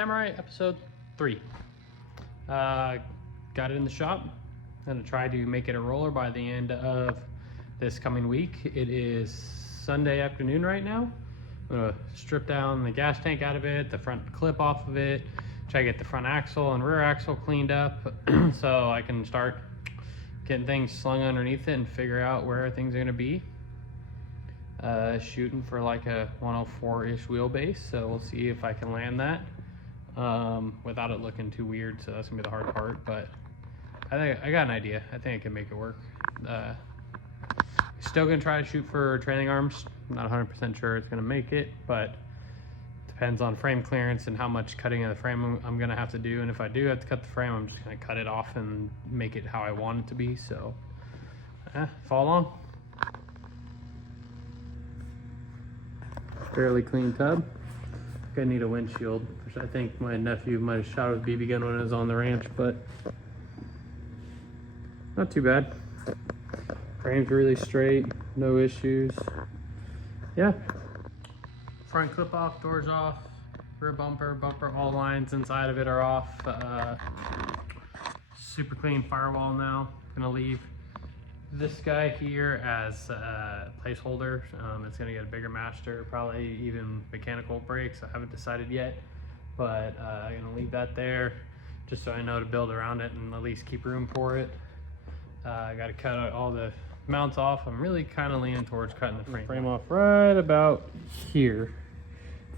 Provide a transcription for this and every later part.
Samurai episode 3. Got it in the shop. I'm gonna try to make it a roller by the end of this coming week. It is Sunday afternoon right now. I'm gonna strip down the gas tank out of it, the front clip off of it, try to get the front axle and rear axle cleaned up so I can start getting things slung underneath it and figure out where things are gonna be. Shooting for like a 104-ish wheelbase, so we'll see if I can land that without it looking too weird. So that's gonna be the hard part, but I think I got an idea. I think I can make it work. Still gonna try to shoot for trailing arms. I'm not 100% sure it's gonna make it, but depends on frame clearance and how much cutting of the frame I'm gonna have to do. And if I do have to cut the frame, I'm just gonna cut it off and make it how I want it to be. So follow along. Fairly clean tub. I need a windshield, which I think my nephew might have shot with BB gun when I was on the ranch, but not too bad. Frame's really straight, no issues. Yeah. Front clip off, doors off, rear bumper, all lines inside of it are off. Super clean firewall now. Gonna leave this guy here as a placeholder. It's gonna get a bigger master, probably even mechanical brakes. I haven't decided yet, but I'm gonna leave that there just so I know to build around it and at least keep room for it. I gotta cut out all the mounts off. I'm really kind of leaning towards cutting the frame off right about here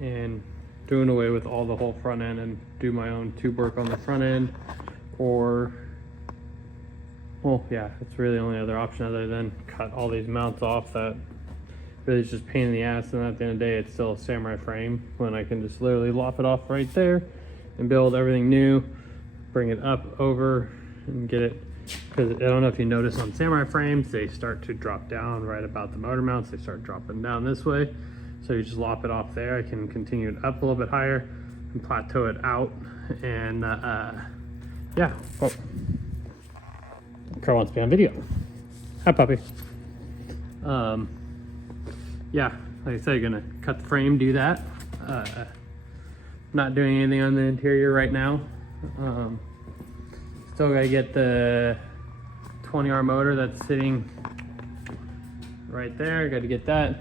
and doing away with all the whole front end and do my own tube work on the front end, or well, yeah, it's really the only other option other than cut all these mounts off. That really is just pain in the ass, and at the end of the day, it's still a Samurai frame when I can just literally lop it off right there and build everything new, bring it up over and get it. Because I don't know if you notice on Samurai frames, they start to drop down right about the motor mounts. They start dropping down this way. So you just lop it off there. I can continue it up a little bit higher and plateau it out. And yeah. Oh. Carl wants to be on video. Hi, puppy. Yeah, like I said, you're gonna cut the frame, do that. Not doing anything on the interior right now. Still gotta get the 20R motor that's sitting right there. Got to get that.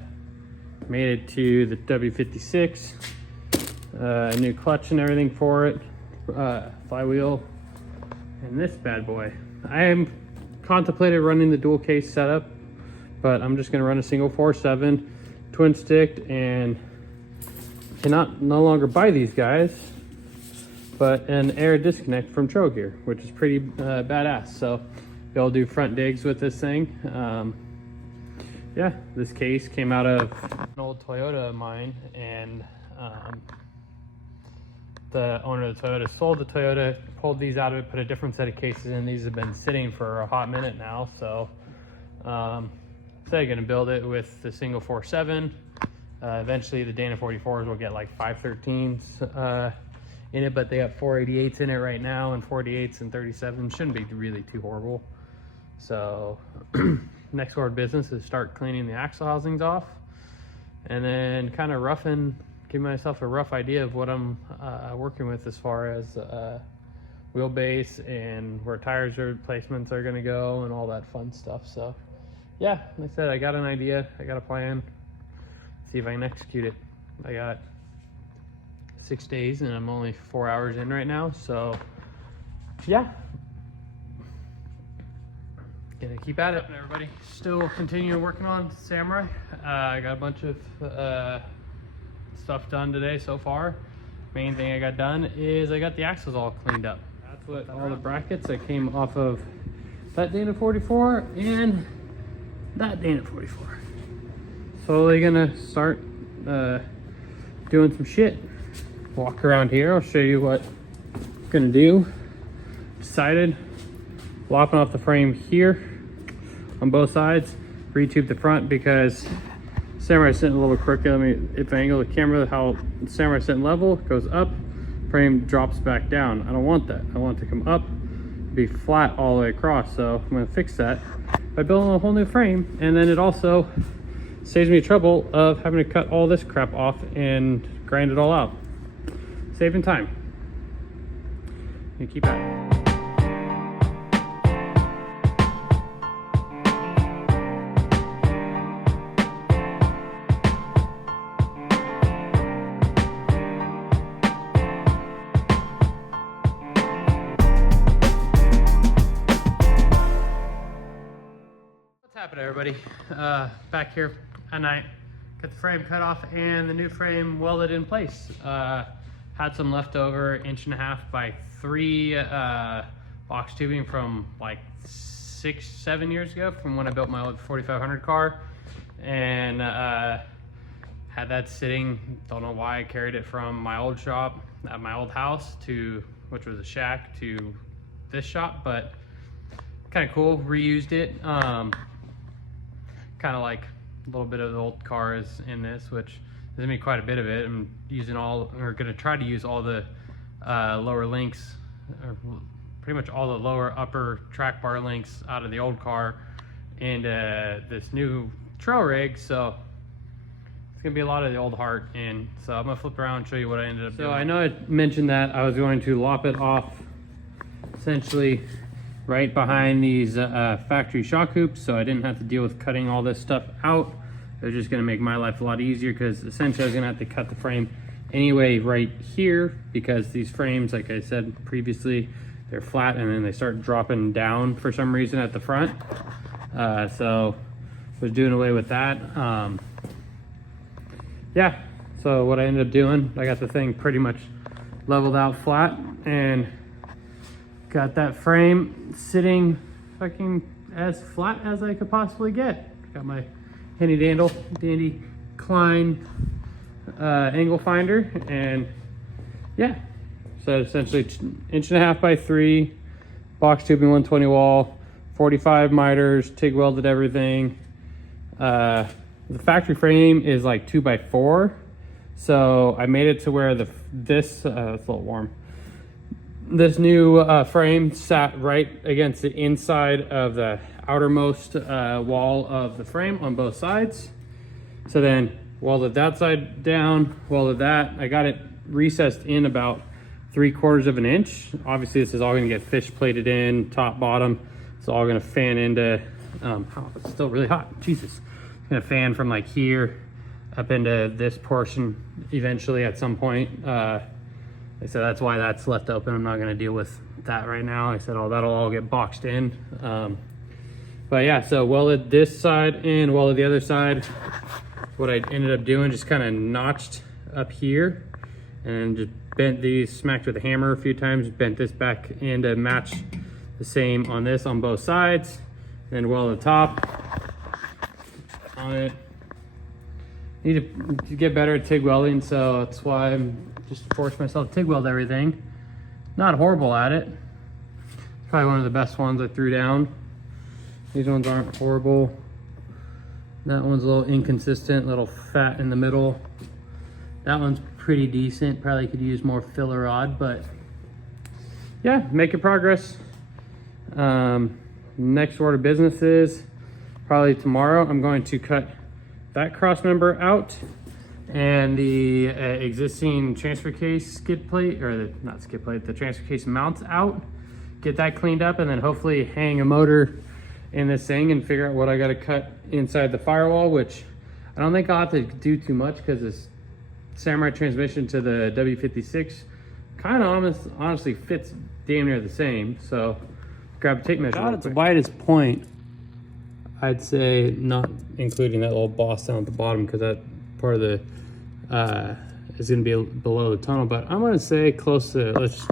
Made it to the W56. A new clutch and everything for it. Flywheel. And this bad boy. I am contemplated running the dual case setup, but I'm just gonna run a single 4.7 twin sticked, and cannot no longer buy these guys, but an air disconnect from Trogear, which is pretty badass. So they'll do front digs with this thing. Yeah, this case came out of an old Toyota of mine, and the owner of the Toyota sold the Toyota, pulled these out of it, put a different set of cases in. These have been sitting for a hot minute now, so I'm gonna build it with the single 4.7. Eventually the Dana 44s will get like 513s in it, but they got 488s in it right now, and 48s and 37s shouldn't be really too horrible. So next order of business is start cleaning the axle housings off, and then kind of give myself a rough idea of what I'm working with as far as wheelbase and where tires replacements are going to go and all that fun stuff. So yeah, like I said, I got an idea, I got a plan. See if I can execute it. I got 6 days and I'm only 4 hours in right now, so yeah, gonna keep at it. Everybody, still continuing working on Samurai. I got a bunch of stuff done today so far. Main thing I got done is I got the axles all cleaned up. That's what all the brackets that came off of that Dana 44 and that Dana 44. Slowly gonna start doing some shit. Walk around here, I'll show you what I'm gonna do. Decided lopping off the frame here on both sides, retube the front because Samurai's sitting a little crooked. I mean, if I angle the camera, how Samurai's sitting level, goes up, frame drops back down. I don't want that. I want it to come up, be flat all the way across. So I'm gonna fix that by building a whole new frame, and then it also saves me trouble of having to cut all this crap off and grind it all out. Saving time. you keep at it. What's happening, everybody? Back here at night. Got the frame cut off and the new frame welded in place. Had some leftover 1.5 by 3 box tubing from like 6-7 years ago, from when I built my old 4500 car, and had that sitting. Don't know why I carried it from my old shop at my old house to, which was a shack, to this shop, but kind of cool. Reused it. Kind of like a little bit of the old cars in this, which is gonna be quite a bit of it. I'm using all, or gonna try to use all the lower links, or pretty much all the lower upper track bar links out of the old car into this new trail rig. So it's gonna be a lot of the old heart. And so I'm gonna flip around and show you what I ended up doing. So I know I mentioned that I was going to lop it off essentially right behind these factory shock hoops, so I didn't have to deal with cutting all this stuff out. It was just gonna make my life a lot easier, because essentially I was gonna have to cut the frame anyway right here, because these frames, like I said previously, they're flat and then they start dropping down for some reason at the front. So was doing away with that. Yeah, so what I ended up doing, I got the thing pretty much leveled out flat and got that frame sitting fucking as flat as I could possibly get. Got my handy dandy Klein angle finder, and yeah, so essentially 1.5 by 3 box tubing, 120 wall, 45 miters, TIG welded everything. The factory frame is like 2 by 4, so I made it to where it's a little warm. This new frame sat right against the inside of the outermost wall of the frame on both sides. So then welded that side down, welded that. I got it recessed in about 3/4 of an inch. Obviously this is all gonna get fish plated in, top, bottom. It's all gonna fan into, oh, it's still really hot, Jesus. It's gonna fan from like here up into this portion eventually at some point. I said that's why that's left open. I'm not going to deal with that right now. I said, oh, that'll all get boxed in. But yeah, so welded this side and welded the other side. What I ended up doing, just kind of notched up here and just bent these, smacked with a hammer a few times, bent this back in to match the same on this on both sides. Then weld the top on it. Need to get better at TIG welding, so that's why I'm just forced myself to TIG weld everything. Not horrible at it. Probably one of the best ones I threw down. These ones aren't horrible. That one's a little inconsistent, a little fat in the middle. That one's pretty decent. Probably could use more filler rod, but yeah, making progress. Next order of business is probably tomorrow. I'm going to cut that cross member out and the existing transfer case skid plate, or not skid plate, the transfer case mounts out, get that cleaned up, and then hopefully hang a motor in this thing and figure out what I got to cut inside the firewall, which I don't think I'll have to do too much, because this Samurai transmission to the W56 kind of honestly fits damn near the same. So grab a tape measure. At its widest point, I'd say, not including that little boss down at the bottom, because that part of the is going to be below the tunnel, but I'm going to say close to, let's,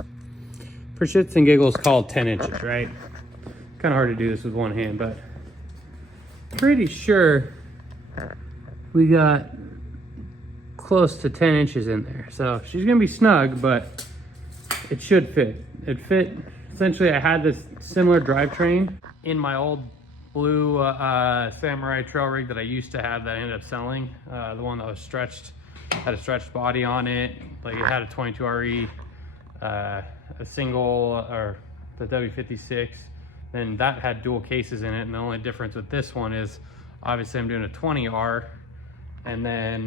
for shits and giggles, call it 10 inches, right? Kind of hard to do this with one hand, but pretty sure we got close to 10 inches in there. So she's going to be snug, but it should fit. It fit. Essentially, I had this similar drivetrain in my old blue Samurai trail rig that I used to have that I ended up selling. The one that was stretched, had a stretched body on it. Like, it had a 22RE, a single, or the W56. Then that had dual cases in it, and the only difference with this one is obviously I'm doing a 20R, and then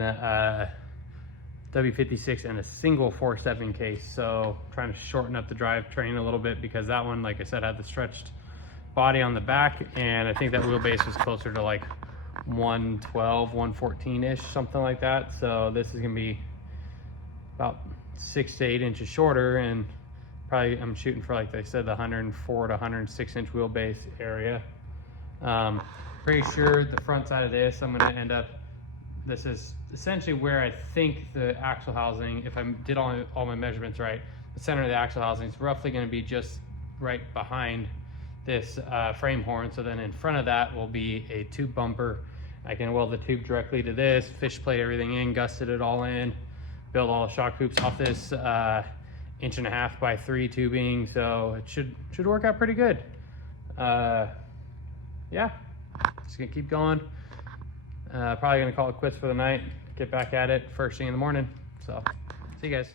W56 and a single 4.7 case. So trying to shorten up the drivetrain a little bit, because that one, like I said, had the stretched body on the back, and I think that wheelbase was closer to like 112, 114-ish, something like that. So this is gonna be about 6 to 8 inches shorter, and probably I'm shooting for, like they said, the 104 to 106 inch wheelbase area. Pretty sure the front side of this, I'm gonna end up, this is essentially where I think the axle housing, if I did all my measurements right, the center of the axle housing is roughly gonna be just right behind this frame horn. So then in front of that will be a tube bumper. I can weld the tube directly to this, fish plate everything in, gusset it all in, build all the shock hoops off this 1.5 by 3 tubing. So it should work out pretty good. Yeah, just gonna keep going. Probably gonna call it quits for the night, get back at it first thing in the morning. So see you guys.